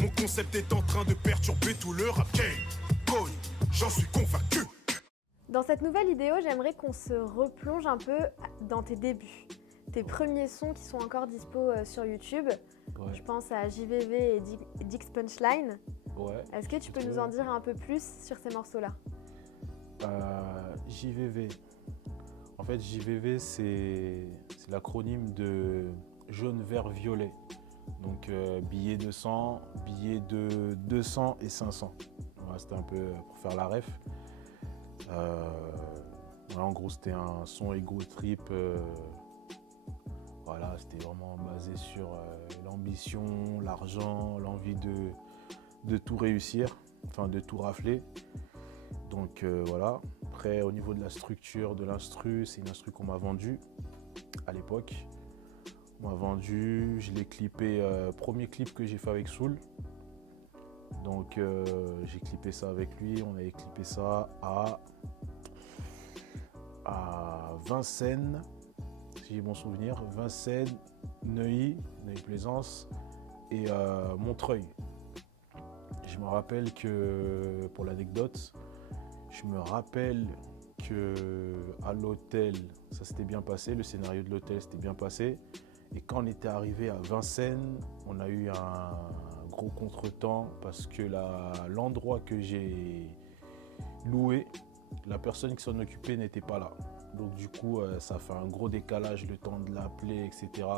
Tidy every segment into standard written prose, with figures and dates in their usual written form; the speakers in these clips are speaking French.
Mon concept est en train de perturber tout le rap game. Code, j'en suis convaincu. Dans cette nouvelle vidéo, j'aimerais qu'on se replonge un peu dans tes débuts. Tes premiers sons qui sont encore dispo sur YouTube. Ouais. Je pense à JVV et Dix Punchline. Ouais. Est-ce que tu peux nous en dire un peu plus sur ces morceaux-là? JVV. En fait, JVV, c'est l'acronyme de jaune, vert, violet. Donc, billets de 100, billets de 200 et 500. Voilà, c'était un peu pour faire la ref. Voilà, en gros, c'était un son ego trip. Voilà, c'était vraiment basé sur l'ambition, l'argent, l'envie de tout réussir, enfin de tout rafler. Donc voilà. Après, au niveau de la structure de l'instru, c'est une instru qu'on m'a vendue à l'époque. On m'a vendu, je l'ai clippé, premier clip que j'ai fait avec Soul. Donc j'ai clippé ça avec lui, on avait clippé ça à Vincennes, si j'ai bon souvenir, Vincennes, Neuilly-Plaisance et Montreuil. Je me rappelle que, pour l'anecdote, je me rappelle qu'à l'hôtel, ça s'était bien passé, le scénario de l'hôtel s'était bien passé. Et quand on était arrivé à Vincennes, on a eu un gros contretemps parce que l'endroit que j'ai loué, la personne qui s'en occupait n'était pas là. Donc du coup, ça fait un gros décalage, le temps de l'appeler, etc.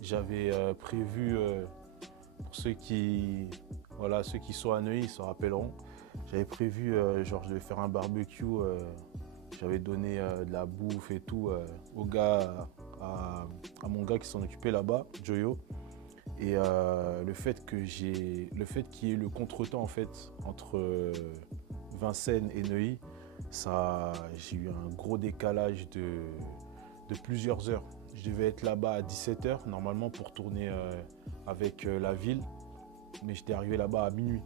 J'avais prévu, pour ceux qui sont à Neuilly, ils se rappelleront, j'avais prévu, genre je devais faire un barbecue, j'avais donné de la bouffe et tout au gars, à mon gars qui s'en occupait là-bas, Joyo. Et le fait qu'il y ait le contretemps en fait entre Vincennes et Neuilly, j'ai eu un gros décalage de plusieurs heures. Je devais être là-bas à 17h normalement pour tourner avec la ville, mais j'étais arrivé là-bas à minuit.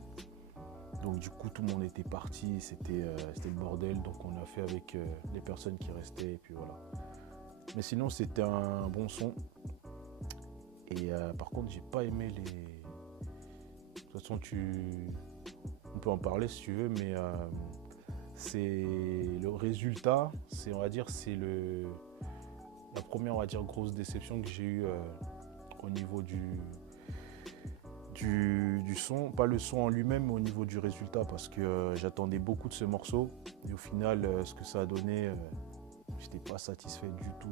Donc du coup tout le monde était parti, c'était le bordel, donc on a fait avec les personnes qui restaient et puis voilà. Mais sinon c'était un bon son. Et par contre j'ai pas aimé les... De toute façon on peut en parler si tu veux, mais c'est le résultat, on va dire c'est la première, on va dire, grosse déception que j'ai eue au niveau du son, pas le son en lui-même, mais au niveau du résultat, parce que j'attendais beaucoup de ce morceau et au final ce que ça a donné, j'étais pas satisfait du tout.